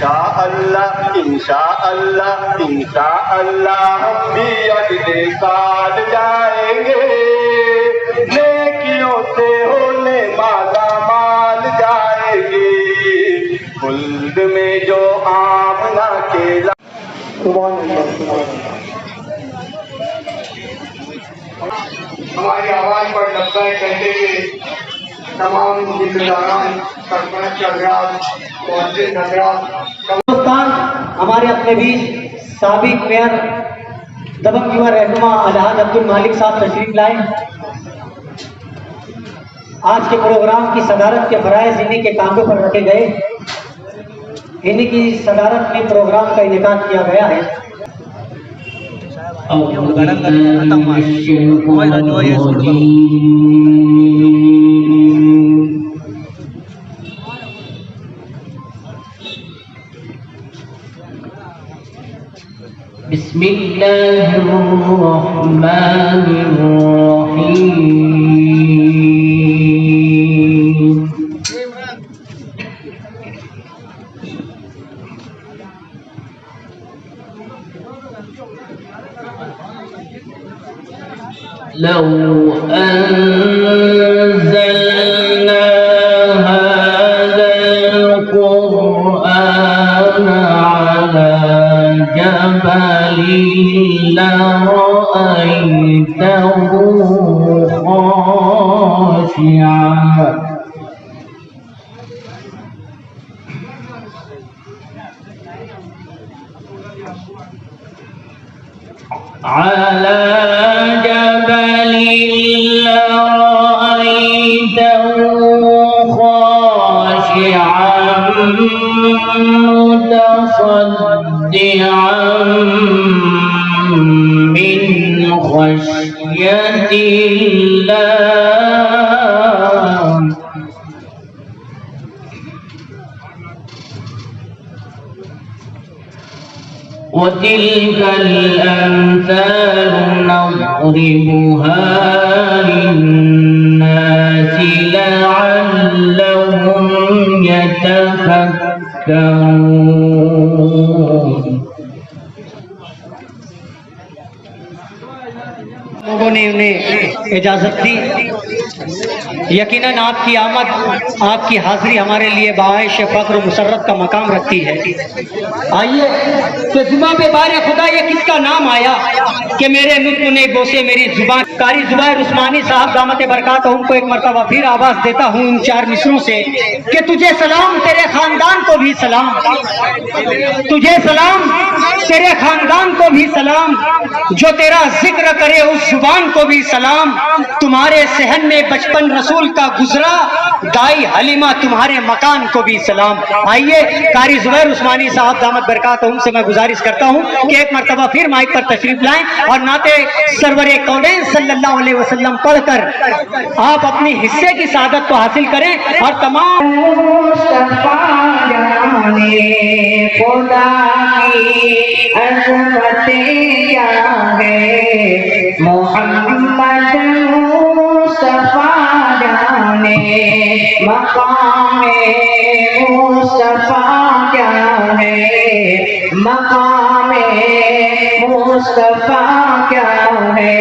انشاءاللہ ہم بھی اگلے سال جائیں گے، نیکیوں سے ہونے مالا مال جائیں گے، خلد میں جو آمنہ کے ہماری آواز پر لبیک کہتے ہوئے تمام ذمہ داران، سرپنچ حضرات، معزز حضرات، ہمارے اپنے بیچ سابق میئر دبنگ یووا رہنما الحاج عبد المالک صاحب تشریف لائے۔ آج کے پروگرام کی صدارت کے فرائض انہی کے کاندھوں پر رکھے گئے، انہی کی صدارت میں پروگرام کا انعقاد کیا گیا ہے۔ بسم اللہ الرحمن الرحیم۔ لو أنزلنا هذا القرآن على جبل لرأيته خاشعا على جبل لرأيته خاشعا متصدعا من خشية الله وتلك الأمثال نضربها للناس لعلهم يتفكرون۔ لوگوں نے انہیں اجازت دی، یقیناً آپ کی آمد، آپ کی حاضری ہمارے لیے باعث فخر و مسرت کا مقام رکھتی ہے۔ آئیے تو زباں پہ بار خدا یہ کس کا نام آیا کہ میرے نطق نے بوسے میری زبان۔ قاری زبیر عثمانی صاحب دامت برکاتہم کو ایک مرتبہ پھر آواز دیتا ہوں ان چار مصروں سے کہ تجھے سلام تیرے خاندان کو بھی سلام، تجھے سلام تیرے خاندان کو بھی سلام، جو تیرا ذکر کرے اس زبان کو بھی سلام، تمہارے صحن میں بچپن رسول کا گزرا، دائی حلیمہ تمہارے مکان کو بھی سلام۔ آئیے قاری زبیر عثمانی صاحب دامت برکاتہم سے میں گزارش کرتا ہوں کہ ایک مرتبہ پھر مائک پر تشریف لائیں اور نعت سرور کونین صلی اللہ علیہ وسلم پڑھ کر آپ اپنی حصے کی سعادت کو حاصل کریں۔ اور تمام خدا کی عظمتیں کیا ہے، محمد مصطفیٰ جانے مقام مصطفیٰ کیا ہے، مقام مصطفیٰ کیا ہے،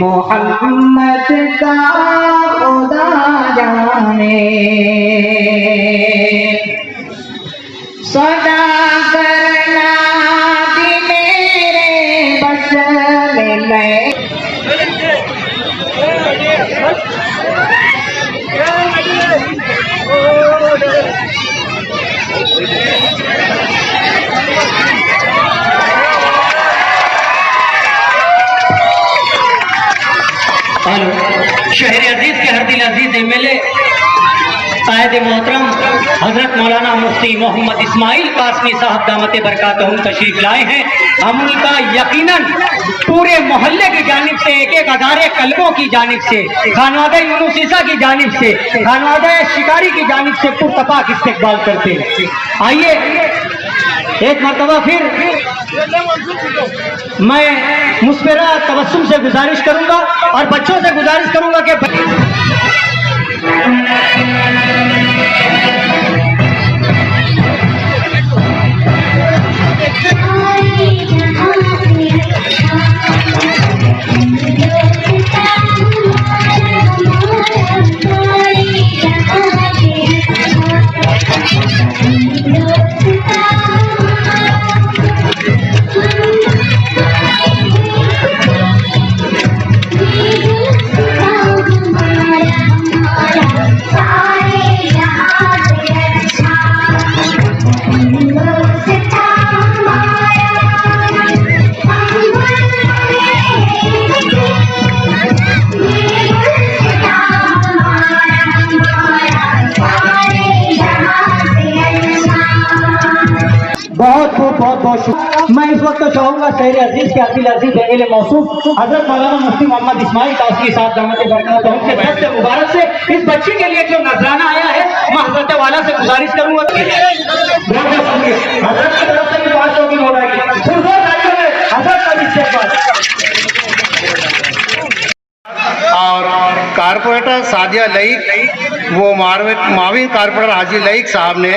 محمد کا خدا جانے۔ صدا کرنا بھی میرے بس میں شہر عزیز کے ہر دل عزیز ایم ایل اے قائد محترم حضرت مولانا مفتی محمد اسماعیل قاسمی صاحب دامت برکاتہم تشریف لائے ہیں۔ ہم ان کا یقیناً پورے محلے کی جانب سے، ایک ایک ہزارے قلبوں کی جانب سے، خانوادہ یونس عیسیٰ کی جانب سے، خانوادہ شکاری کی جانب سے پرتپاک استقبال کرتے ہیں۔ آئیے ایک مرتبہ پھر میں مسپرہ تبسم سے گزارش کروں گا اور بچوں سے گزارش کروں گا کہ बहुत बहुत शुक्रिया। मैं इस वक्त तो चाहूँगा शहर अजीज के अब्दुल अजीज एमिल मौसूफ हजरत मौलाना मुफ्ती मोहम्मद इस्माइल कासमी साहब दामत बरकत के दस्त मुबारक से इस बच्चे के लिए जो नजराना आया है, मैं हजरत वाला से गुजारिश करूँगा हजरत की तरफ से भी बात होगी हो रही हजरत का इस्तेमाल। और कारपोरेटर सादिया लईक वो माविन कारपोरेटर हाजी लईक साहब ने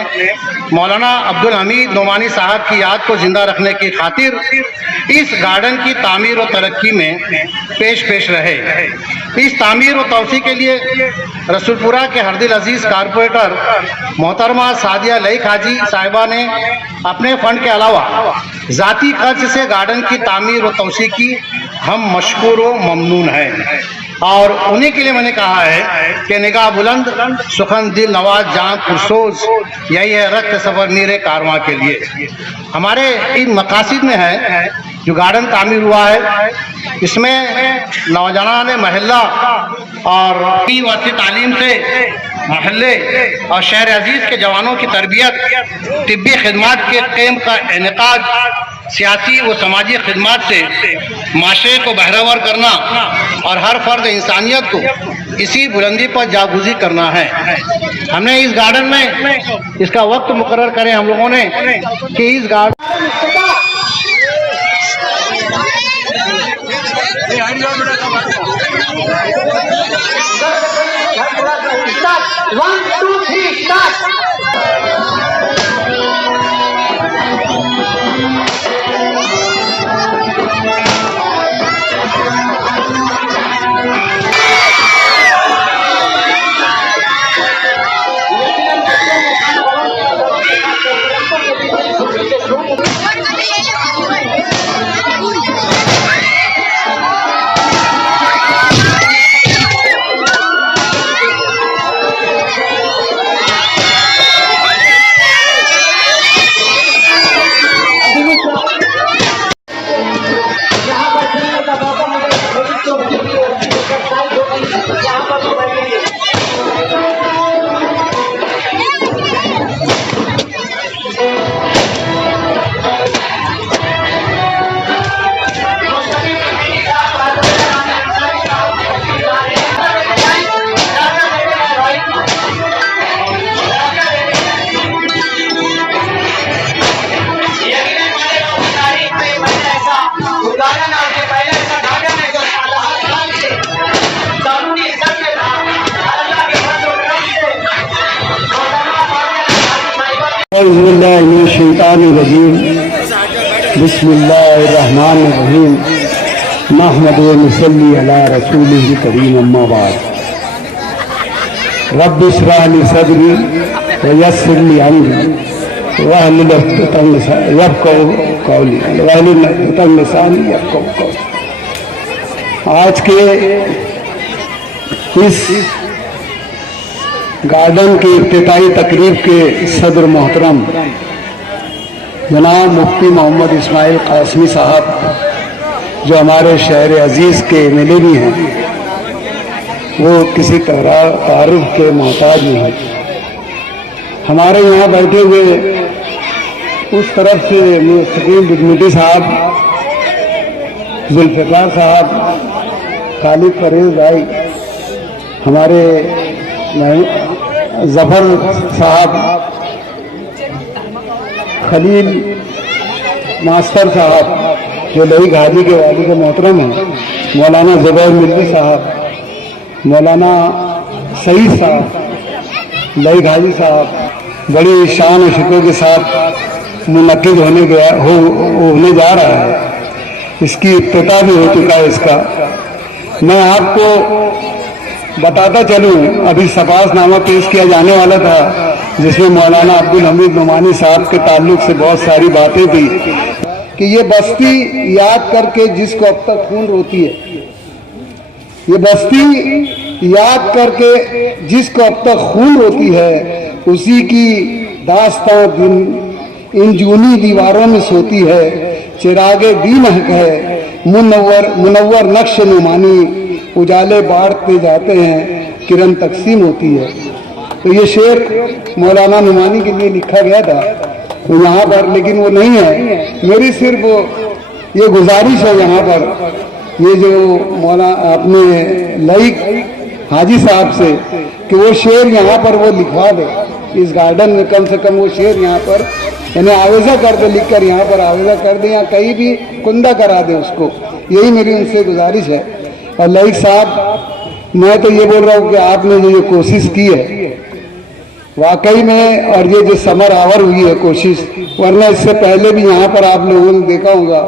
मौलाना अब्दुल हमीद नोमानी साहब की याद को जिंदा रखने की खातिर इस गार्डन की तामीर और तरक्की में पेश रहे। इस तामीर और तोसी के लिए रसूलपुरा के हरदिल अजीज़ कारपोरेटर मोहतरमा सादिया लईक हाजी साहिबा ने अपने फंड के अलावा ज़ाती खर्च से गार्डन की तामीर और तोसी की हम मशकूर व ममनून हैं। और उन्हीं के लिए मैंने कहा है कि निगाह बुलंद सुखन दिल नवाज जान पुरसोज, यही है रक्त सफर नीरे कारवां के लिए। हमारे इन मकासिद में है जो गार्डन तामीर हुआ है, इसमें नौजवान महल्ला और वसी तालीम से महल्ले और शहर अजीज़ के जवानों की तरबियत, तिब्बी खिदमात के कैम्प का इनेकाद, सियासी व समाजी खिदमात से माशरे को बहरावर करना और हर फर्द इंसानियत को इसी बुलंदी पर जागुज़ी करना है। हमने इस गार्डन में इसका वक्त मुकर्रर करे हम लोगों ने कि इस गार्डन बिस्मिल्लाहिर्रहमानिर्रहीम नहमदु व नसल्ली अला रसूलिल करीम अम्मा बाद रब्बि इश्रह ली सदरी व यस्सिर ली अमरी वाहलुल उक़दतम मिन लिसानी यफ़क़हू क़ौली। आज के इस गार्डन की इफ्तिताई तकरीब के सदर मोहतरम जनाब मुफ्ती मोहम्मद इस्माइल कासमी साहब जो हमारे शहर अजीज़ के एमएलए भी हैं, वो किसी तारुफ के मोहताज नहीं है। हमारे यहाँ बैठे हुए उस तरफ से मुस्तकीम डिग्निटी साहब, जुल्फ़िकार साहब, खालिद फरेज भाई, हमारे जफर साहब, खलील मास्टर साहब जो लईक हाजी के वालिद मोहतरम हैं, मौलाना ज़ुबैर मिल्ली साहब, मौलाना सईद साहब, लईक हाजी साहब, बड़ी शान और शिकों के साथ मुनक्किद होने जा रहा है। इसकी इफ्तिताह भी हो चुका है। इसका मैं आपको बताता चलूं, अभी सफासनामा पेश किया जाने वाला था जिसमें मौलाना अब्दुल हमीद नोमानी साहब के ताल्लुक से बहुत सारी बातें थी कि ये बस्ती याद करके जिसको अब तक खून रोती है, ये बस्ती याद करके जिसको अब तक खून रोती है, उसी की दास्तां दिन इन जूनी दीवारों में सोती है। चिरागे दी महक है मुनव्वर नक्श नुमानी, उजाले बांटते जाते हैं किरण तकसीम होती है। तो ये शेर मौलाना नुमानी के लिए लिखा गया था। यहाँ पर, लेकिन वो नहीं है। मेरी सिर्फ ये गुजारिश है यहाँ पर, ये जो मौला अपने लाइक हाजी साहब से, कि वो शेर यहाँ पर वो लिखवा दे इस गार्डन में, कम से कम वो शेर यहाँ पर यानी आवेजा कर दे, लिख कर यहाँ पर आवेजा कर दे, या कहीं भी कुंदा करा दे उसको। यही मेरी उनसे गुजारिश है। और लाइक साहब, मैं तो ये बोल रहा हूँ कि आपने जो ये कोशिश की है वाकई में, और ये जो समर आवर हुई है कोशिश, वरना इससे पहले भी यहाँ पर आप लोगों ने देखा होगा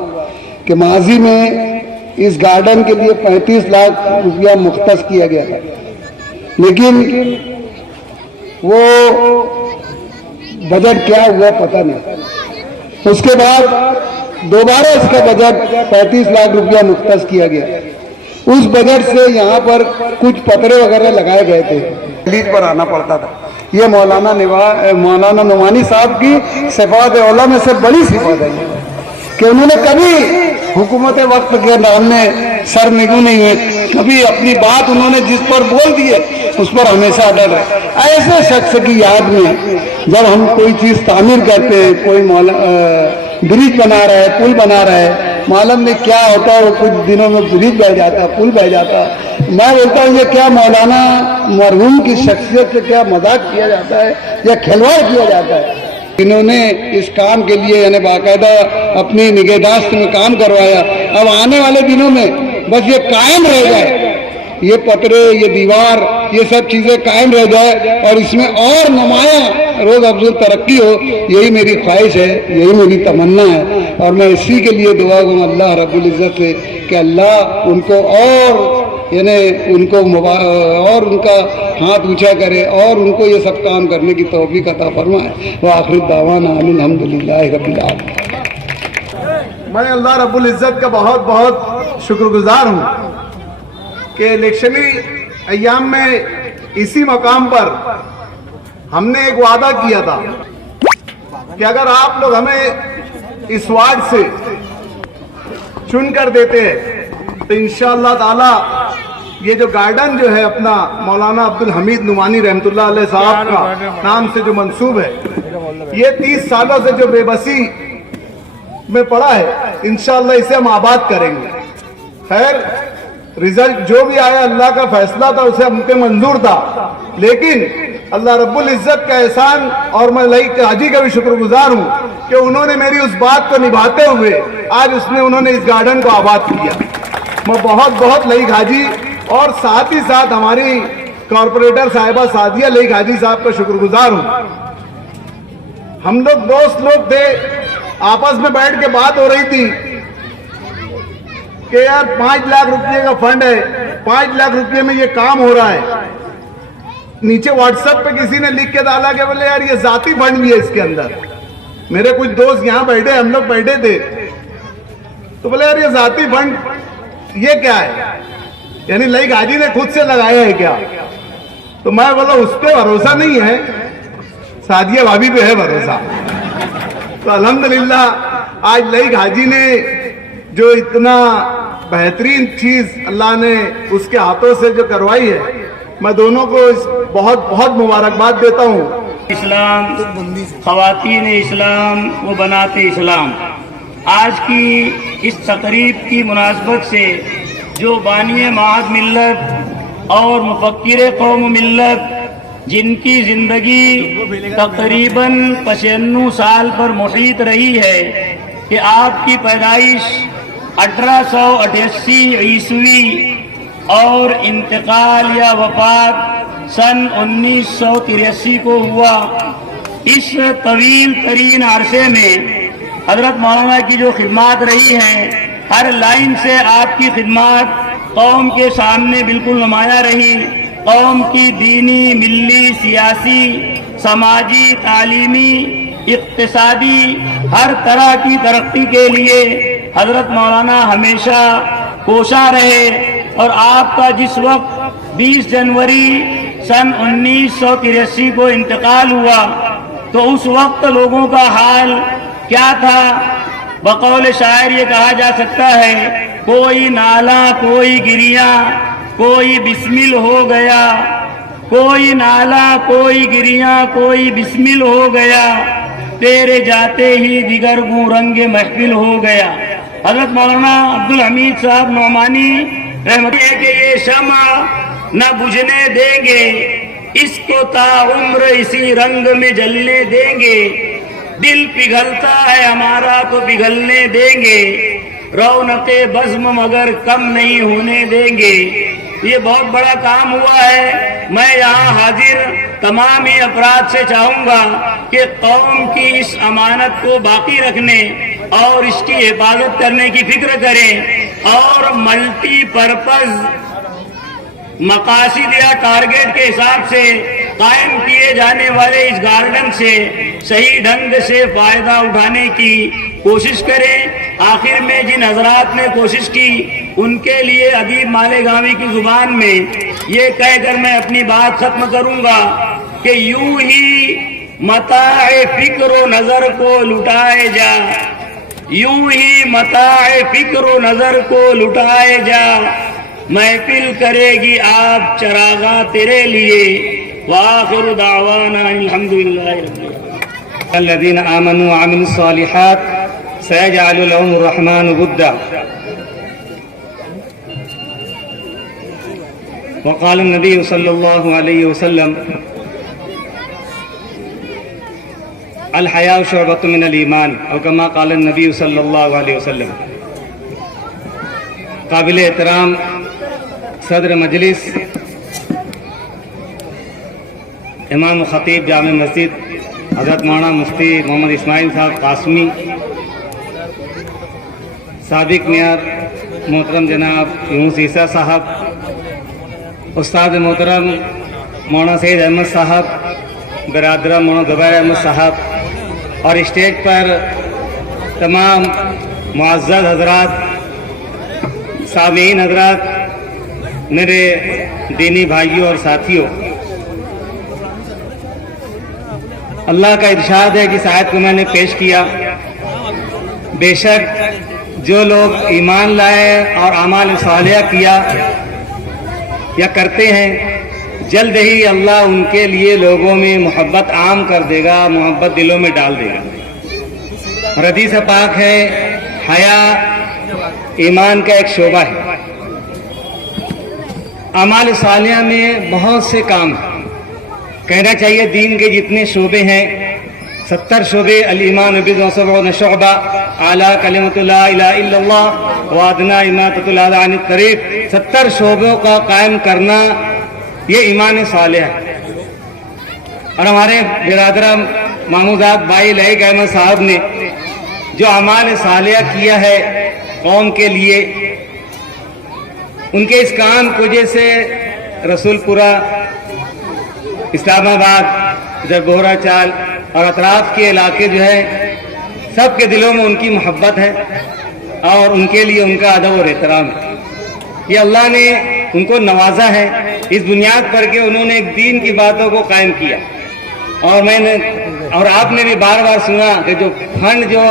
कि माजी में इस गार्डन के लिए 35 लाख रुपया मुख्तस किया गया था, लेकिन वो बजट क्या हुआ पता नहीं। उसके बाद दोबारा इसका बजट 35 लाख रुपया मुख्तस किया गया। उस बजट से यहाँ पर कुछ पतरे वगैरह लगाए गए थे, लीज पर आना पड़ता था। ये मौलाना नुमानी साहब की सिफात औला में से बड़ी सिफात है कि उन्होंने कभी हुकूमत वक्त के सामने सर निगू नहीं हुए, कभी अपनी बात उन्होंने जिस पर बोल दी है उस पर हमेशा अटल रहे। ऐसे शख्स की याद में जब हम कोई चीज़ तामीर करते हैं, कोई ब्रिज बना रहा है, पुल बना रहा है, मालूम नहीं क्या होता है, वो कुछ दिनों में ब्रिज बह जाता है, पुल बह जाता है। मैं बोलता हूँ ये क्या मौलाना मरहूम की शख्सियत से क्या मजाक किया जाता है या खिलवाड़ किया जाता है। इन्होंने इस काम के लिए यानी बाकायदा अपनी निगहदाश्त में काम करवाया। अब आने वाले दिनों में बस ये कायम रह जाए, ये पतरे, ये दीवार, ये सब चीज़ें कायम रह जाए और इसमें और नुमाया रोज़ अफजुल तरक्की हो, यही मेरी ख्वाहिश है, यही मेरी तमन्ना है। और मैं इसी के लिए दुआ करूँ अल्लाह रब्बुल इज़्ज़त से कि अल्लाह उनको और यानी उनको और उनका हाथ ऊंचा करे और उनको ये सब काम करने की तौफीक अता फरमाए। व आखिर दावाना अल्हम्दुलिल्लाहि रब्बिल आलमीन। मैं अल्लाह रब्बुल इज़्ज़त का बहुत बहुत शुक्रगुजार हूँ कि इलेक्शनी अय्याम में इसी मकाम पर हमने एक वादा किया था कि अगर आप लोग हमें इस वार्ड से चुन कर देते हैं तो इंशाअल्लाह ताला ये जो गार्डन जो है अपना मौलाना अब्दुल हमीद नुमानी रहमतुल्लाह अलैह साहब का नाम से जो मंसूब है, ये 30 सालों से जो बेबसी में पड़ा है, इंशाअल्लाह इसे हम आबाद करेंगे। खैर रिजल्ट जो भी आया अल्लाह का फैसला था, उसे हमके मंजूर था, लेकिन अल्लाह रब्बुल इज़्ज़त का एहसान और मैं लाइक हाजी का भी शुक्रगुजार हूँ कि उन्होंने मेरी उस बात को निभाते हुए आज उन्होंने इस गार्डन को आबाद किया। मैं बहुत बहुत लाइक हाजी और साथ ही साथ हमारी कॉरपोरेटर साहिबा सादिया लाइक हाजी साहब का शुक्रगुजार हूँ। हम लोग दोस्त लोग थे, आपस में बैठ के बात हो रही थी कि यार 5 लाख रुपये का फंड है, 5 लाख रुपये में ये काम हो रहा है। नीचे व्हाट्सएप पे किसी ने लिख के डाला कि बोले यार ये जाती फंड भी है इसके अंदर। मेरे कुछ दोस्त यहाँ बैठे, हम लोग बैठे थे, तो बोले यार ये जाती फंड ये क्या है, यानी लाइक हाजी ने खुद से लगाया है क्या? तो मैं बोला उस पर भरोसा नहीं है, सादिया भाभी पे है भरोसा। तो अल्हम्दुलिल्लाह आज लाइक हाजी ने जो इतना बेहतरीन चीज अल्लाह ने उसके हाथों से जो करवाई है, मैं दोनों को बहुत बहुत मुबारकबाद देता हूँ। इस्लाम, ख़वातीन इस्लाम व बनाते इस्लाम, आज की इस तकरीब की मुनासबत से जो बानी माहद मिल्लत और मुफक्किर कौम मिल्लत, जिनकी ज़िंदगी तकरीबन 95 साल पर मुहीत रही है कि आपकी पैदाइश 1888 ईस्वी और इंतकाल या वफात सन 1983 को हुआ। इस तवील तरीन अरसे में हजरत मौलाना की जो खिदमात रही हैं, हर लाइन से आपकी खिदमात कौम के सामने बिल्कुल नुमाया रही। कौम की दीनी, मिल्ली, सियासी, समाजी, तालीमी, इक्तिसादी हर तरह की तरक्की के लिए हजरत मौलाना हमेशा कोशा रहे। और आपका जिस वक्त 20 जनवरी सन 1983 को इंतकाल हुआ तो उस वक्त लोगों का हाल क्या था? बकौल शायर ये कहा जा सकता है, कोई नाला कोई गिरिया कोई बिस्मिल हो गया, कोई नाला कोई गिरिया कोई बिस्मिल हो गया, तेरे जाते ही दिगर गू रंग महफिल हो गया। हजरत मौलाना अब्दुल हमीद साहब नौमानी रहमत है कि ये शमा न बुझने देंगे, इसको ताउम्र इसी रंग में जलने देंगे। दिल पिघलता है हमारा तो पिघलने देंगे, रौनके बज़्म मगर कम नहीं होने देंगे। ये बहुत बड़ा काम हुआ है। मैं यहाँ हाजिर तमाम ही अफराद से चाहूँगा कि कौम की इस अमानत को बाकी रखने और इसकी हिफाजत करने की फिक्र करें और मल्टीपर्पज़ मकासिद या टारगेट के हिसाब से कायम किए जाने वाले इस गार्डन से सही ढंग से फायदा उठाने की कोशिश करें। आखिर में जिन हजरात ने कोशिश की उनके लिए अदीब मालेगामी की जुबान में ये कहकर मैं अपनी बात खत्म करूंगा कि यूं ही मताए फिक्र नजर को लुटाए जा, यूं ही मताए फिक्र नजर को लुटाए जा, महफिल करेगी आप चरागा तेरे लिए। वाखिर दावाना अल्हम्दुलिल्लाह रब्बिल आलमीन। अल्लज़ीना आमनू व अमिलुस सालिहात सयजअलु लहुमुर रहमानु वुद्दा। वक़ाल नबी सल्लल्लाहु अलैहि वसल्लम अल हया शुअबतुम मिनल ईमान और कमा क़ाल नबी सल्लल्लाहु अलैहि वसल्लम। काबिल एहतराम सदर मजलिस, इमाम खतीब जामे मस्जिद हज़रत मौलाना मुफ्ती मोहम्मद इस्माइल साहब कासमी, साबिक मेयर मोहतरम जनाब यूनुस ईसा साहब, उस्ताद मोहतरम मौलाना सैयद अहमद साहब, बरादर मौलाना ज़ुबैर अहमद साहब और स्टेज पर तमाम मुअज़्ज़ज़ हज़रात, सामीन हज़रात, मेरे दीनी भाइयों और साथियों, अल्लाह का इरशाद है कि इस आयत को मैंने पेश किया। बेशक जो लोग ईमान लाए और अमाल सालिहा किया या करते हैं, जल्द ही अल्लाह उनके लिए लोगों में मोहब्बत आम कर देगा, मोहब्बत दिलों में डाल देगा। और हदीस पाक है, हया ईमान का एक शोबा है। अमाल सालिहा में बहुत से काम हैं। कहना चाहिए दीन के जितने शोबे हैं 70 शोबे, अल ईमान बिदअ शुअबा, आला कलिमतु ला इलाहा इल्लल्लाह व अदना इमाततुल अज़ा अनित तरीक़, 70 शोबों का कायम करना ये ईमान सालिहा है। और हमारे बिरादर महमूदात भाई लईक अहमद साहब ने जो अमाल सालिहा किया है कौम के लिए, उनके इस काम की वजह से रसूलपुरा, इस्लामाबाद, जरबोरा चाल और अतराफ के इलाके जो है सबके दिलों में उनकी मोहब्बत है और उनके लिए उनका अदब और एहतराम है। ये अल्लाह ने उनको नवाजा है इस बुनियाद पर कि उन्होंने एक दीन की बातों को कायम किया। और मैंने और आपने भी बार बार सुना कि जो फंड जो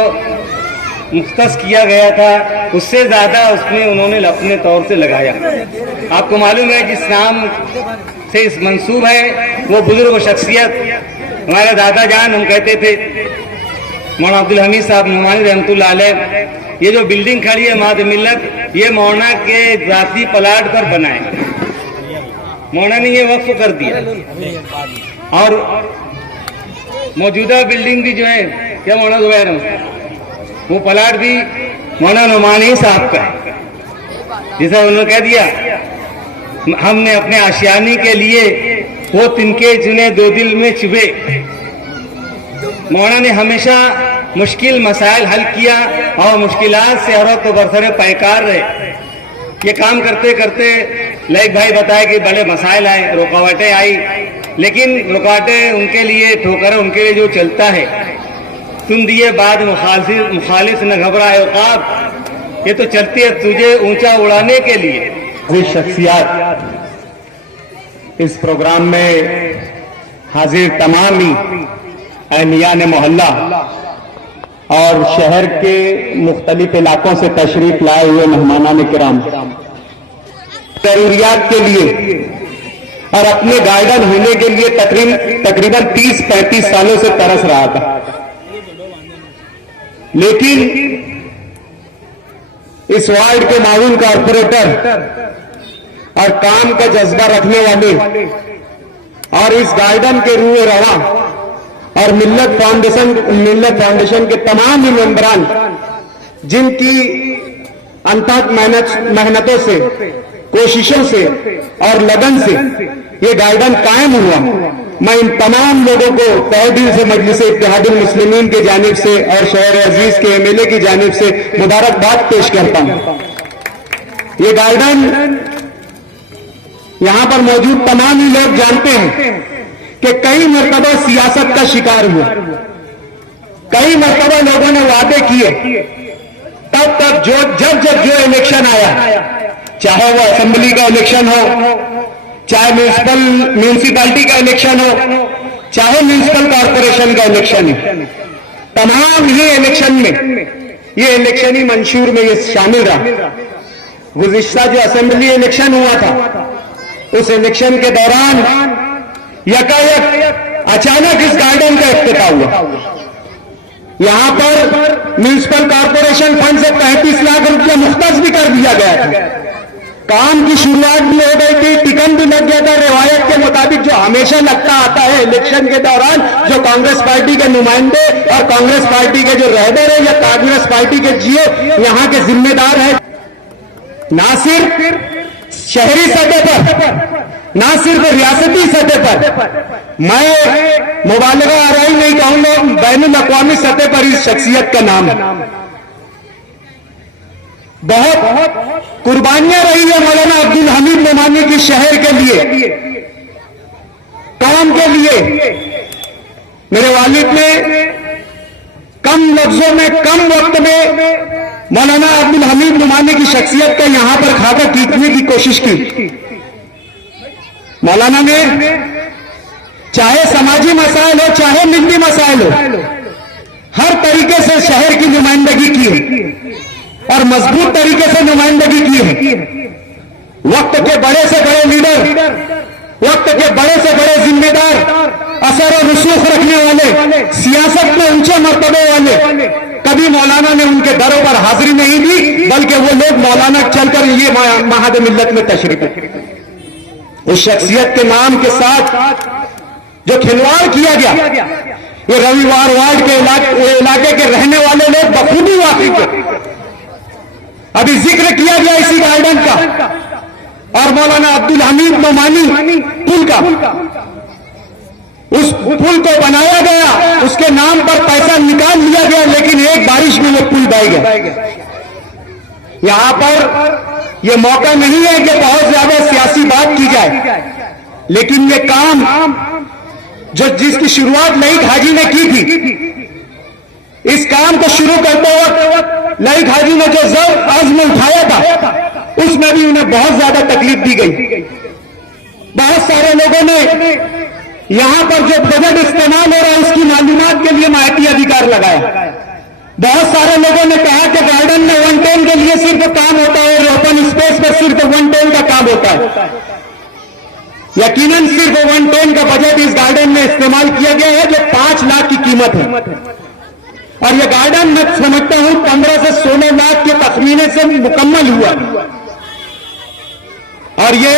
मुख्तस किया गया था उससे ज़्यादा उसमें उन्होंने अपने तौर से लगाया। आपको मालूम है जिस नाम से इस मंसूब है वो बुजुर्ग शख्सियत हमारे दादा जान, हम कहते थे मौलाना अब्दुल हमीद साहब नौमानी रहमतुल्लाह अलैह, ये जो बिल्डिंग खड़ी है माद मिल्लत, ये मौलाना के ज़ाती प्लाट पर बनाए, मौलाना ने ये वक्फ कर दिया। और मौजूदा बिल्डिंग भी जो है क्या मौलाना ज़ुबैर वो प्लाट भी मौलाना नौमानी साहब का है। जैसा उन्होंने कह दिया, हमने अपने आशियानी के लिए वो तिनके चुने दो दिल में चुभे। मौलाना ने हमेशा मुश्किल मसाइल हल किया और मुश्किलात से हर वक्त बरसरे पैकार रहे। ये काम करते करते लईक भाई बताए कि बड़े मसाइल आए, रुकावटें आई, लेकिन रुकावटें उनके लिए, ठोकरें उनके लिए जो चलता है, तुम दिए बाद मुखालिफ न घबराए औकाब, ये तो चलती है तुझे ऊंचा उड़ाने के लिए। शख्सियात इस प्रोग्राम में हाजिर तमाम ही अहमियान मोहल्ला और शहर के मुख्तलिफ इलाकों से तशरीफ लाए हुए मेहमानान किराम, जरूरियात के लिए और अपने गार्डन होने के लिए तकरीबन 30-35 सालों से तरस रहा था। लेकिन इस वार्ड के माउन कारपोरेटर और काम का जज्बा रखने वाले और इस गार्डन के रूए रवा और मिल्लत फाउंडेशन के तमाम ही मेंबरान जिनकी अनथक मेहनतों से, कोशिशों से और लगन से ये गार्डन कायम हुआ, मैं इन तमाम लोगों को तहे दिल से मजलिस इत्तेहादुल मुस्लिमीन के जानिब से और शहर अजीज के एमएलए की जानिब से मुबारकबाद पेश करता हूं। ये गार्डन यहां पर मौजूद तमाम ही लोग जानते हैं कि कई मरतबा सियासत का शिकार हुआ, कई मरतबा लोगों ने वादे किए, तब जब जो इलेक्शन आया, चाहे वो असेंबली का इलेक्शन हो, चाहे म्यूनिसिपैलिटी का इलेक्शन हो, चाहे म्यूनिसिपल कॉर्पोरेशन का इलेक्शन हो, तमाम ही इलेक्शन में ये इलेक्शनी मंशूर में ये शामिल रहा। गुज़िश्ता जो असेंबली इलेक्शन हुआ था, उस इलेक्शन के दौरान यकायक अचानक इस गार्डन का इफ्तिताह हुआ। यहां पर म्यूनिसिपल कॉर्पोरेशन फंड से 35 लाख रुपया मुख्तस भी कर दिया गया था। काम की शुरुआत भी हो गई थी, टिकन भी लग गया था। रिवायत के मुताबिक जो हमेशा लगता आता है इलेक्शन के दौरान, जो कांग्रेस पार्टी के नुमाइंदे और कांग्रेस पार्टी के जो रहबर है या कांग्रेस पार्टी के जीओ यहाँ के जिम्मेदार है, ना सिर्फ शहरी सतह पर, ना सिर्फ रियासती सतह पर, मैं मुबालगा आराई नहीं कहूंगा, बैनुल अक़वामी सतह पर इस शख्सियत का नाम है। बहुत कुर्बानियां रही है मौलाना अब्दुल हमीद नोमानी की शहर के लिए, काम के लिए। मेरे वालिद ने कम लफ्जों में, कम वक्त में मौलाना अब्दुल हमीद नोमानी की शख्सियत का यहां पर खाका खींचने की कोशिश की। मौलाना ने चाहे समाजी मसाइल हो, चाहे मिल्ली मसाइल हो, हर तरीके से शहर की नुमाइंदगी की है और मजबूत तरीके से नुमाइंदगी की है। वक्त के बड़े से बड़े लीडर, वक्त के बड़े से बड़े जिम्मेदार, असर और रसूख रखने वाले, सियासत में ऊंचे मर्तबे वाले, कभी मौलाना ने उनके दरों पर हाजिरी नहीं दी, बल्कि वो लोग मौलाना चलकर ये महाद मिल्लत में तशरीफ रखते। उस शख्सियत के नाम के साथ जो खिलवाड़ किया गया, ये रविवार वार्ड के इलाके के रहने वाले लोग बखूबी वाकिफ है। अभी जिक्र किया गया इसी गार्डन का और मौलाना अब्दुल हमीद नोमानी पुल का। उस पुल को बनाया गया, उसके नाम पर पैसा निकाल लिया गया, लेकिन एक बारिश में वो पुल बह गया। यहां पर ये मौका नहीं है कि बहुत ज्यादा सियासी बात की जाए, लेकिन ये काम जिसकी शुरुआत लईक हाजी ने की थी, इस काम को शुरू करते वक्त लईक हाजी ने जो अज़्म उठाया था, उसमें भी उन्हें बहुत ज्यादा तकलीफ दी गई। बहुत सारे लोगों ने यहां पर जो बजट इस्तेमाल हो रहा है उसकी मालूमात के लिए माहिती अधिकार लगाया। बहुत सारे लोगों ने कहा कि गार्डन में 110 के लिए सिर्फ काम होता है और ओपन स्पेस पर सिर्फ 110 का काम होता है। यकीनन सिर्फ 110 का बजट इस गार्डन में इस्तेमाल किया गया है, जो 5 लाख की कीमत है। और यह गार्डन मैं समझता हूं 15 से 16 लाख के तखमीने से मुकम्मल हुआ। और ये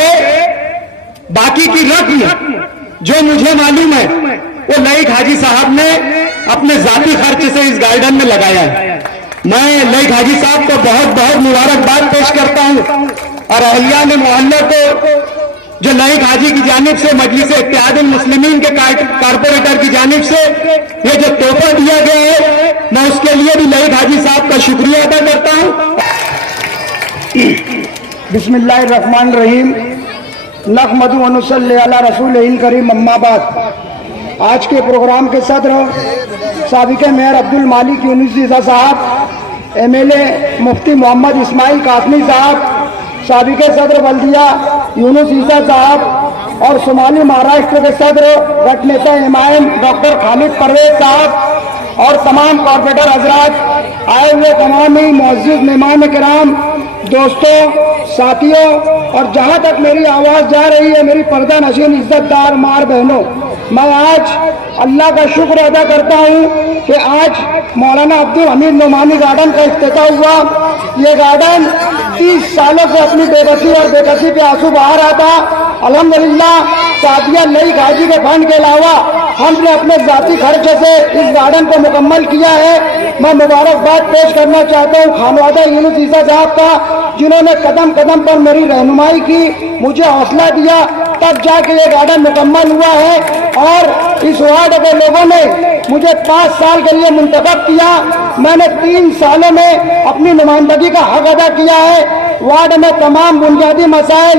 बाकी की रकम जो मुझे मालूम है वो लईक हाजी साहब ने अपने जाती खर्च से इस गार्डन में लगाया है। मैं लईक हाजी साहब को बहुत बहुत मुबारकबाद पेश करता हूं और अहलियान मोहल्ला को, जो लईक हाजी की जानिब से, मजलिस इत्तेहादुल मुस्लिमीन के कारपोरेटर की जानिब से ये जो तोहफा दिया गया है, मैं उसके लिए भी लईक हाजी साहब का शुक्रिया अदा करता हूं। बिस्मिल्लाहिर्रहमानिर्रहीम, नहमदु व नुसल्ली अला रसूलिल करीम, अम्मा बाद। आज के प्रोग्राम के सदर साबिक़ मेयर अब्दुल मालिक यूनुस ईसा साहब, एमएलए मुफ्ती मोहम्मद इस्माइल कासमी साहब, साबिक़ सदर बल्दिया यूनुस ईसा साहब और शुमाली महाराष्ट्र के सदर गट नेता एमआईएम डॉक्टर खालिद परवेज साहब और तमाम कॉर्पोरेटर हजरात, आए हुए तमाम ही मुअज़्ज़िज़ मेहमान किराम, दोस्तों, साथियों और जहां तक मेरी आवाज जा रही है, मेरी पर्दा नशीन इज्जतदार मार बहनों, मैं आज अल्लाह का शुक्र अदा करता हूँ कि आज मौलाना अब्दुल हमीद नोमानी गार्डन का इफ्तिताह हुआ। ये गार्डन 30 सालों से अपनी बेबसी और बेकसी पे आंसू बहा रहा था। अल्हम्दुलिल्लाह सादिया नई गाजी के फंड के अलावा हमने अपने ذاتی खर्चे से इस गार्डन को मुकम्मल किया है। मैं मुबारकबाद पेश करना चाहता हूँ खानवादा यूनुस ईसा साहब का, जिन्होंने कदम कदम पर मेरी रहनुमाई की, मुझे हौसला दिया, तब जाके ये गार्डन मुकम्मल हुआ है। और इस वार्ड के लोगों ने मुझे 5 साल के लिए मुंतखब किया। मैंने 3 सालों में अपनी नुमाइंदगी का हक अदा किया है। वार्ड में तमाम बुनियादी मसाइल,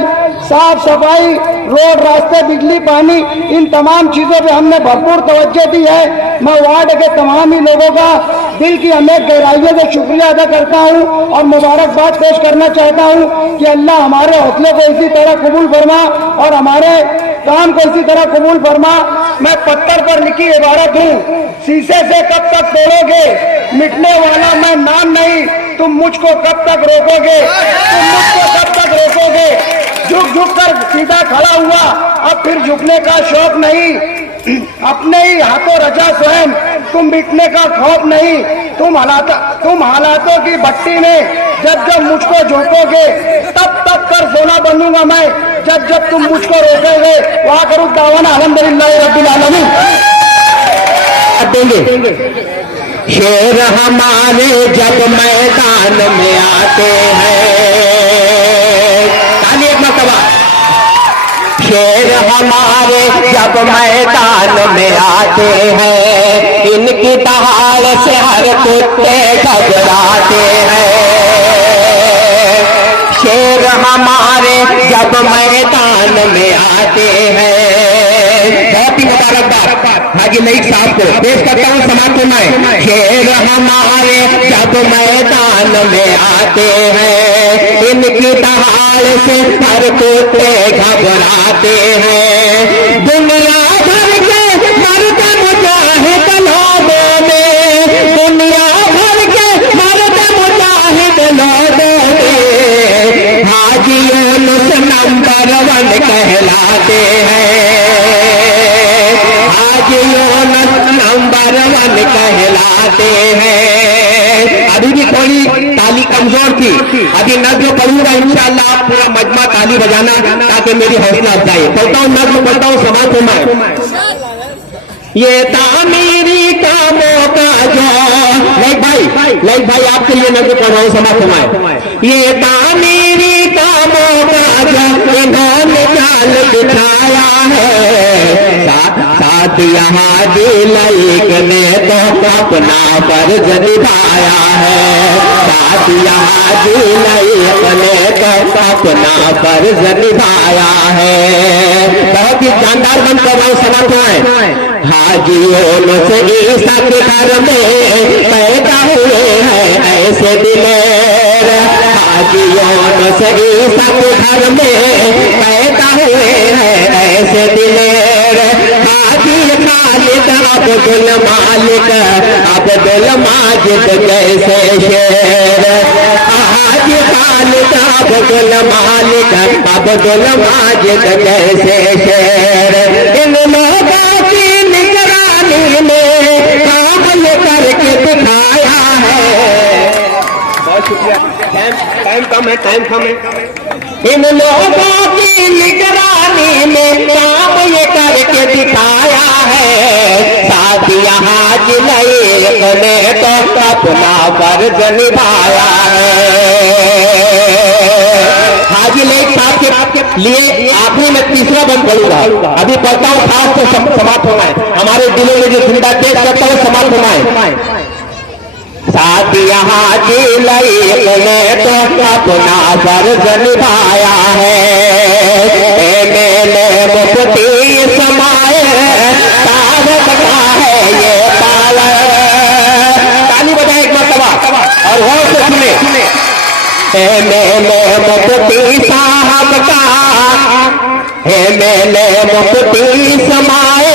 साफ सफाई, रोड, रास्ते, बिजली, पानी, इन तमाम चीज़ों पे हमने भरपूर तवज्जो दी है। मैं वार्ड के तमाम ही लोगों का दिल की अनेक गहराइयों से शुक्रिया अदा करता हूँ और मुबारकबाद पेश करना चाहता हूँ कि अल्लाह हमारे हौसले को इसी तरह कबूल फरमा और हमारे काम को इसी तरह कबूल फरमा। मैं पत्थर पर लिखी इबारत हूँ, शीशे से कब तक तोड़ोगे, मिटने वाला मैं नाम नहीं, तुम मुझको कब तक रोकोगे, तुम मुझको कब तक रोकोगे। झुक झुक कर सीधा खड़ा हुआ, अब फिर झुकने का शौक नहीं, अपने ही हाथों रचा स्वयं, तुम मिटने का खौफ नहीं। तुम हालातों की भट्टी में जब जब मुझको झोंकोगे, तब तक कर सोना बनूंगा मैं, जब जब तुम मुझको रोकोगे। वहाँ करूँ दावाना अल्हम्दुलिल्लाह रब्बिल आलमीन। शेर हमारे जब मैदान में आते हैं, शेर हमारे जब मैदान में आते हैं, इनकी दहाड़ से हर कुत्ते घबराते हैं। शेर हमारे जब मैदान में आते हैं। बहुत ही मुबारकबाद हाजी लईक साहब को पेश करता हूँ समाप्त में। शेर हमारे जब मैदान में आते हैं, इनकी दहाड़ से हर कुत्ते घबराते हैं। दुनिया भर के मर्द मुजाहिद लोगों में, दुनिया भर के मर्द मुजाहिद लोगों में हाजी यूनुस नंबर 1 कहलाते हैं। हाजी यूनुस नंबर 1 कहलाते हैं। अभी भी थोड़ी ताली कमजोर थी, अभी नज़्म पढ़ूंगा इंशाअल्लाह, पूरा मजमा ताली बजाना ताकि मेरी हौसला अफजाई। पढ़ता हूँ नज़्म, पढ़ता हूँ समाज को मैं। ये तामीरी कामों का जो लाइक भाई आपके लिए नज़्म पढ़ रहा हूँ समाज को मैं। ये तामीरी कामों का जो इन्होंने जाल बिछाया है, साथ यहाँ लईक ने तो अपना फर्ज निभाया है। साथ यहाँ लईक ने तो अपना फर्ज निभाया है। बहुत ही जानदार बन कर रहा हूँ समाज। हाजी यूनुस ईसा के घर में पैदा हुए हैं ऐसे दिलेर। हाजी यूनुस ईसा के घर में पैदा हुए हैं ऐसे दिलेर। हाजी खालिद अब्दुल मालिक अब्दुल माजिद जैसे शेर। हाजी खालिद अब्दुल मालिक अब्दुल माजिद जैसे शेर। इन लोगों की निगरानी में काम ये करके दिखाया है। बहुत शुक्रिया, टाइम कम है। इन लोगों की निगरानी में काम ये करके दिखाया है। साथ यहाँ लईक ने तो अपना फर्ज निभाया है। हाजी लईक साहब के लिए आखिरी में तीसरा बंद पढ़ूंगा। अभी पढ़ता हूँ खास तो समाप्त होना है, हमारे दिलों में जो जिंदा तेज करता है समाप्त होना है। साथ यहाँ लईक ने तो अपना फर्ज निभाया है। मैंने मुफ्ती समाए तारक का है ये पाला। ताली बजाए एक मरतबा और गौर से सुने। मैंने मुफ्ती साहब का है, मैंने मुफ्ती समाए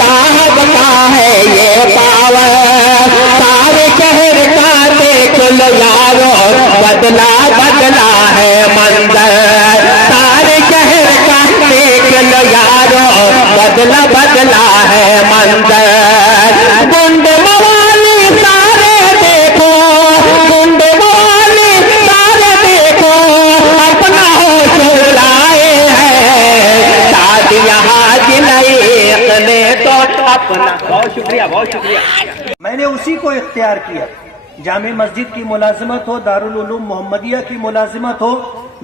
साहब का है ये पावा। सारे शहर का देख लो यारो, बदला बदला है मंजर। सारे शहर का देख लो यारो, बदला बदला साथ करना। बहुत शुक्रिया, बहुत शुक्रिया। मैंने उसी को इख्तियार किया। जामे मस्जिद की मुलाजिमत हो, दारुल उलूम मोहम्मदिया की मुलाजिमत हो,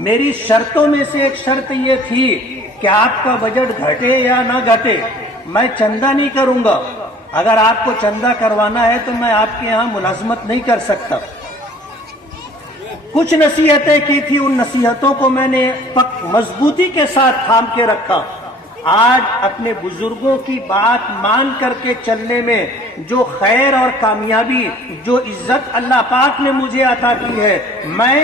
मेरी शर्तों में से एक शर्त ये थी कि आपका बजट घटे या ना घटे, मैं चंदा नहीं करूंगा। अगर आपको चंदा करवाना है तो मैं आपके यहाँ मुलाजमत नहीं कर सकता। कुछ नसीहतें की थी, उन नसीहतों को मैंने मजबूती के साथ थाम के रखा। आज अपने बुजुर्गों की बात मान करके चलने में जो खैर और कामयाबी, जो इज्जत अल्लाह पाक ने मुझे अता की है, मैं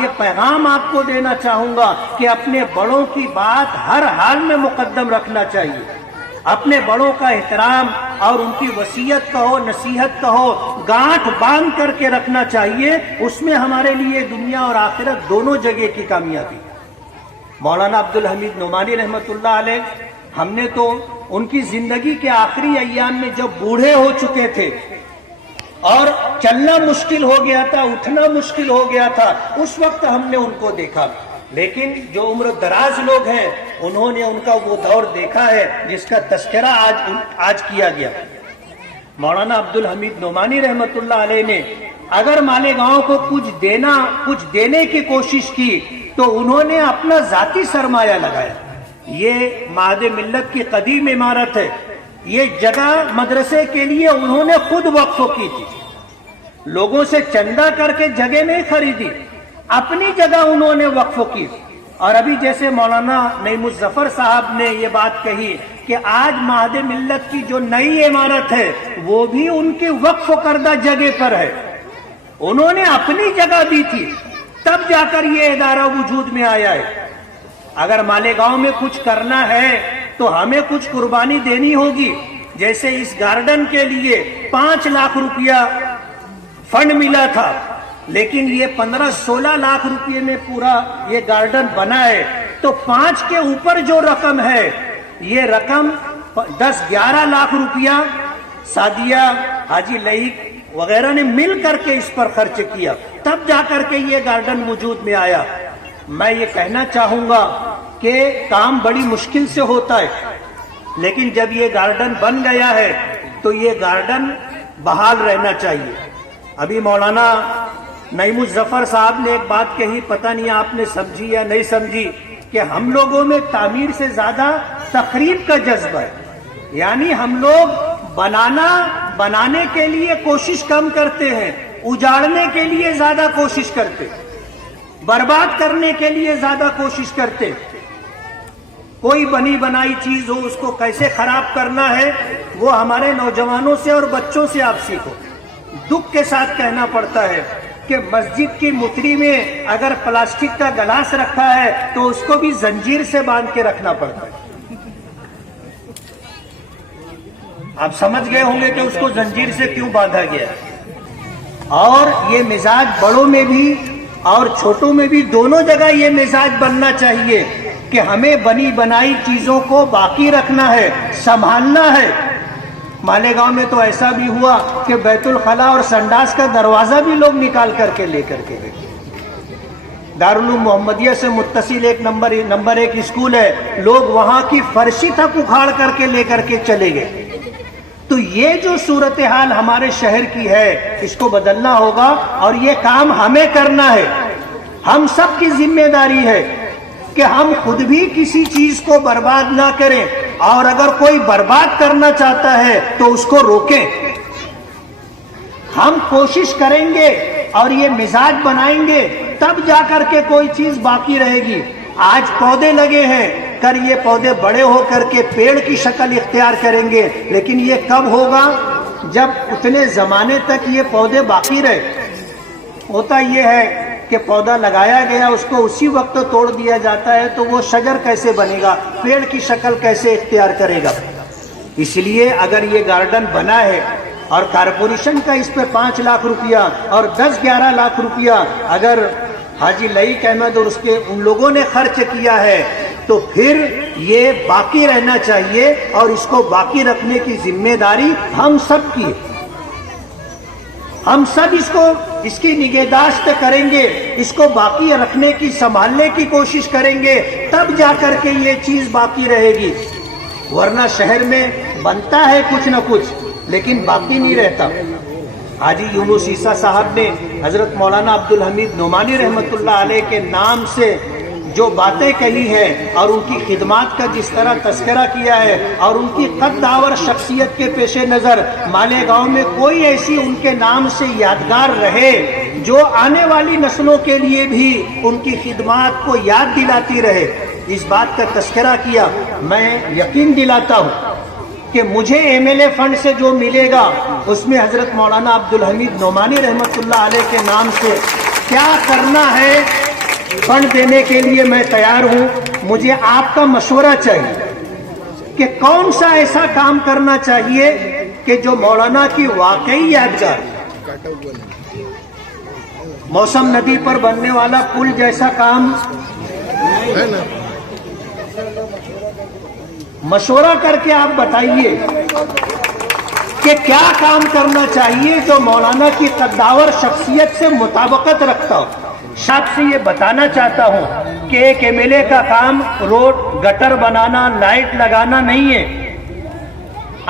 ये पैगाम आपको देना चाहूंगा कि अपने बड़ों की बात हर हाल में मुकद्दम रखना चाहिए। अपने बड़ों का एहतराम और उनकी वसीयत कहो, नसीहत कहो, गांठ बांध करके रखना चाहिए। उसमें हमारे लिए दुनिया और आखिरत दोनों जगह की कामयाबी। मौलाना अब्दुल हमीद नोमानी रहमतुल्लाह अलैह, हमने तो उनकी जिंदगी के आखिरी अय्याम में जब बूढ़े हो चुके थे और चलना मुश्किल हो गया था, उठना मुश्किल हो गया था, उस वक्त हमने उनको देखा। लेकिन जो उम्र दराज लोग हैं, उन्होंने उनका वो दौर देखा है जिसका तस्करा आज किया गया। मौलाना अब्दुल हमीद नोमानी रहमतुल्लाह अलैह ने अगर मालेगांव को कुछ देने की कोशिश की तो उन्होंने अपना जाती सरमाया लगाया। ये मादे मिल्लत की कदीम इमारत है, ये जगह मदरसे के लिए उन्होंने खुद वक्फ की थी। लोगों से चंदा करके जगह नहीं खरीदी, अपनी जगह उन्होंने वक्फ की। और अभी जैसे मौलाना नईमुज़्ज़फ़र साहब ने ये बात कही कि आज मादे मिल्लत की जो नई इमारत है वो भी उनकी वक्फ करदा जगह पर है। उन्होंने अपनी जगह दी थी, तब जाकर ये इदारा वजूद में आया है। अगर मालेगांव में कुछ करना है तो हमें कुछ कुर्बानी देनी होगी। जैसे इस गार्डन के लिए 5 लाख रुपया फंड मिला था, लेकिन ये 15-16 लाख रुपये में पूरा ये गार्डन बना है, तो 5 के ऊपर जो रकम है, ये रकम 10-11 लाख रुपया सादिया, हाजी लईक वगैरह ने मिल करके इस पर खर्च किया, तब जाकर के ये गार्डन वजूद में आया। मैं ये कहना चाहूंगा कि काम बड़ी मुश्किल से होता है, लेकिन जब ये गार्डन बन गया है तो ये गार्डन बहाल रहना चाहिए। अभी मौलाना नईमुज़्ज़फ़र साहब ने एक बात कही, पता नहीं आपने समझी या नहीं समझी, कि हम लोगों में तामीर से ज्यादा तखरीब का जज्बा है। यानी हम लोग बनाने के लिए कोशिश कम करते हैं, उजाड़ने के लिए ज्यादा कोशिश करते, बर्बाद करने के लिए ज्यादा कोशिश करते। कोई बनी बनाई चीज हो उसको कैसे खराब करना है वो हमारे नौजवानों से और बच्चों से आप सीखो। दुख के साथ कहना पड़ता है कि मस्जिद की मुतरी में अगर प्लास्टिक का गिलास रखा है तो उसको भी जंजीर से बांध के रखना पड़ता है। आप समझ गए होंगे कि उसको जंजीर से क्यों बांधा गया। और ये मिजाज बड़ों में भी और छोटों में भी दोनों जगह ये मिजाज बनना चाहिए कि हमें बनी बनाई चीजों को बाकी रखना है, संभालना है। मालेगांव में तो ऐसा भी हुआ कि बैतुल खला और संडास का दरवाजा भी लोग निकाल करके लेकर के गए। दारुल उलूम मोहम्मदिया से मुत्तसिल एक नंबर 1 स्कूल है, लोग वहां की फर्शी तक उखाड़ करके लेकर के चले गए। तो ये जो सूरत हाल हमारे शहर की है, इसको बदलना होगा और ये काम हमें करना है। हम सब की जिम्मेदारी है कि हम खुद भी किसी चीज को बर्बाद ना करें, और अगर कोई बर्बाद करना चाहता है तो उसको रोकें। हम कोशिश करेंगे और ये मिजाज बनाएंगे, तब जाकर के कोई चीज बाकी रहेगी। आज पौधे लगे हैं, कर ये पौधे बड़े होकर के पेड़ की शक्ल इख्तियार करेंगे, लेकिन ये कब होगा जब उतने जमाने तक ये पौधे बाकी रहे। होता ये है कि पौधा लगाया गया, उसको उसी वक्त तोड़ दिया जाता है, तो वो शजर कैसे बनेगा, पेड़ की शक्ल कैसे इख्तियार करेगा। इसलिए अगर ये गार्डन बना है और कारपोरेशन का इस पे 5 लाख रुपया और 10-11 लाख रुपया अगर हाजी लईक अहमद और उसके उन लोगों ने खर्च किया है, तो फिर ये बाकी रहना चाहिए और इसको बाकी रखने की जिम्मेदारी हम सब की। हम सब इसकी निगहदाश्त करेंगे, इसको बाकी रखने की, संभालने की कोशिश करेंगे, तब जाकर के ये चीज बाकी रहेगी। वरना शहर में بنتا ہے کچھ نہ کچھ لیکن باقی نہیں رہتا. حاجی یونس عیسیٰ صاحب نے حضرت مولانا عبدالحمید نعمانی رحمۃ اللہ علیہ کے نام سے جو باتیں کہی ہیں اور ان کی خدمات کا جس طرح تذکرہ کیا ہے اور ان کی قد داور شخصیت کے پیش نظر مالیگاؤں میں کوئی ایسی ان کے نام سے یادگار رہے جو آنے والی نسلوں کے لیے بھی ان کی خدمات کو یاد دلاتی رہے، اس بات کا تذکرہ کیا. میں یقین دلاتا ہوں کہ مجھے ایم ایل اے فنڈ سے جو ملے گا اس میں حضرت مولانا عبدالحمید نعمانی رحمۃ اللہ علیہ کے نام سے کیا کرنا ہے فنڈ دینے کے لیے میں تیار ہوں. مجھے آپ کا مشورہ چاہیے کہ کون سا ایسا کام کرنا چاہیے کہ جو مولانا کی واقعی یادگار. موسم ندی پر بننے والا پل جیسا کام مشورہ کر کے آپ بتائیے کہ کیا کام کرنا چاہیے جو مولانا کی قداور شخصیت سے مطابقت رکھتا ہو. آپ سے یہ بتانا چاہتا ہوں کہ ایک ایم ایل اے کا کام روڈ گٹر بنانا لائٹ لگانا نہیں ہے.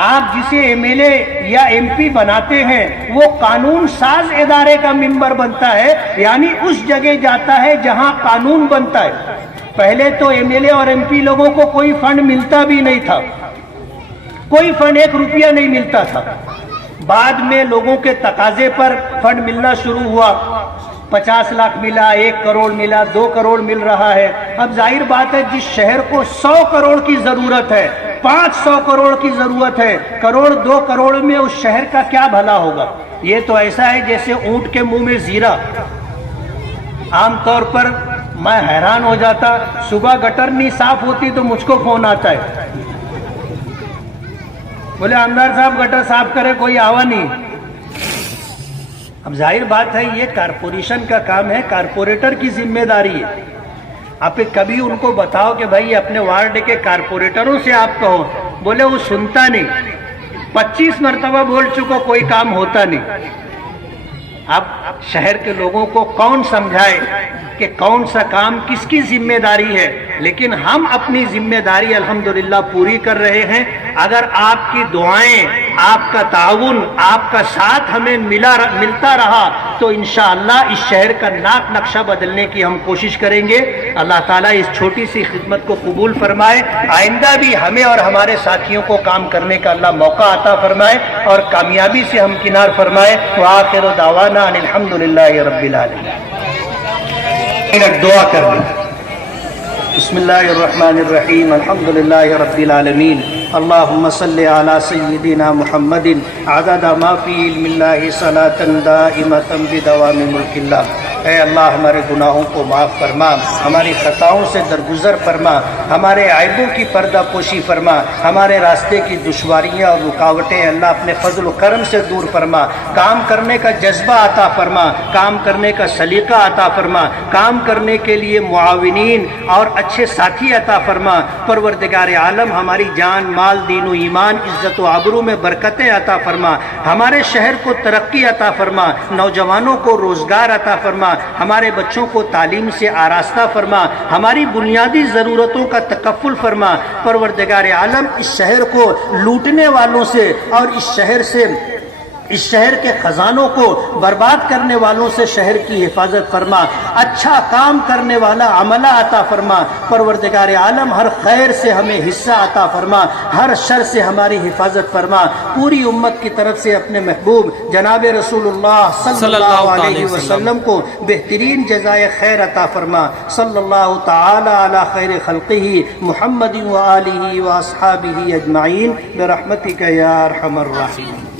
آپ جسے ایم ایل اے یا ایم پی بناتے ہیں وہ قانون ساز ادارے کا ممبر بنتا ہے، یعنی اس جگہ جاتا ہے جہاں قانون بنتا ہے. پہلے تو ایم ایل اے اور ایم پی لوگوں کو کوئی فنڈ ملتا بھی نہیں تھا، کوئی فنڈ 1 روپیہ نہیں ملتا تھا. بعد میں لوگوں کے تقاضے پر فنڈ ملنا شروع ہوا. 50 لاکھ ملا، 1 کروڑ ملا، 2 کروڑ مل رہا ہے. اب ظاہر بات ہے جس شہر کو 100 کروڑ کی ضرورت ہے، 500 کروڑ کی ضرورت ہے، کروڑ 2 کروڑ میں اس شہر کا کیا بھلا ہوگا. یہ تو ایسا ہے جیسے اونٹ کے منہ میں زیرہ. عام طور پر میں حیران ہو جاتا، صبح گٹر نہیں صاف ہوتی تو مجھ کو فون آتا ہے، بولے آمدار صاحب گٹر صاف کرے، کوئی آوا نہیں. اب ظاہر بات ہے یہ کارپوریشن کا کام ہے، کارپوریٹر کی ذمہ داری ہے. آپ کبھی ان کو بتاؤ کہ بھائی اپنے وارڈ کے کارپوریٹروں سے آپ کہو، بولے وہ سنتا نہیں، 25 مرتبہ بول چکو کوئی کام ہوتا نہیں. اب شہر کے لوگوں کو کون سمجھائے کہ کون سا کام کس کی ذمہ داری ہے، لیکن ہم اپنی ذمہ داری الحمدللہ پوری کر رہے ہیں. اگر آپ کی دعائیں، آپ کا تعاون، آپ کا ساتھ ہمیں ملتا رہا تو انشاءاللہ اس شہر کا ناک نقشہ بدلنے کی ہم کوشش کریں گے. اللہ تعالیٰ اس چھوٹی سی خدمت کو قبول فرمائے. آئندہ بھی ہمیں اور ہمارے ساتھیوں کو کام کرنے کا اللہ موقع عطا فرمائے اور کامیابی سے ہمکنار فرمائے. وآخر دعوانا ان الحمدللہ رب العالمین. دعا کر لیں. بسم اللہ الرحمن الرحیم. الحمدللہ رب العالمین. اللہم صلی علی سیدنا محمد عدد ما فی علم اللہ صلاۃ دائمۃ بدوام ملک اللہ. اے اللہ ہمارے گناہوں کو معاف فرما، ہماری خطاؤں سے درگزر فرما، ہمارے عیبوں کی پردہ پوشی فرما، ہمارے راستے کی دشواریاں اور رکاوٹیں اللہ اپنے فضل و کرم سے دور فرما. کام کرنے کا جذبہ عطا فرما، کام کرنے کا سلیقہ عطا فرما، کام کرنے کے لیے معاونین اور اچھے ساتھی عطا فرما. پروردگار عالم ہماری جان، مال، دین و ایمان، عزت و آبرو میں برکتیں عطا فرما. ہمارے شہر کو ترقی عطا فرما، نوجوانوں کو روزگار عطا فرما، ہمارے بچوں کو تعلیم سے آراستہ فرما، ہماری بنیادی ضرورتوں کا تکفل فرما. پروردگار عالم اس شہر کو لوٹنے والوں سے اور اس شہر کے خزانوں کو برباد کرنے والوں سے شہر کی حفاظت فرما. اچھا کام کرنے والا عملہ عطا فرما. پروردگار عالم ہر خیر سے ہمیں حصہ عطا فرما، ہر شر سے ہماری حفاظت فرما. پوری امت کی طرف سے اپنے محبوب جناب رسول اللہ صلی اللہ علیہ وسلم کو بہترین جزائے خیر عطا فرما. صلی اللہ تعالی علی خیر خلقہ محمد و آلہ و اصحابہ اجمعین برحمتک یا ارحم الراحمین.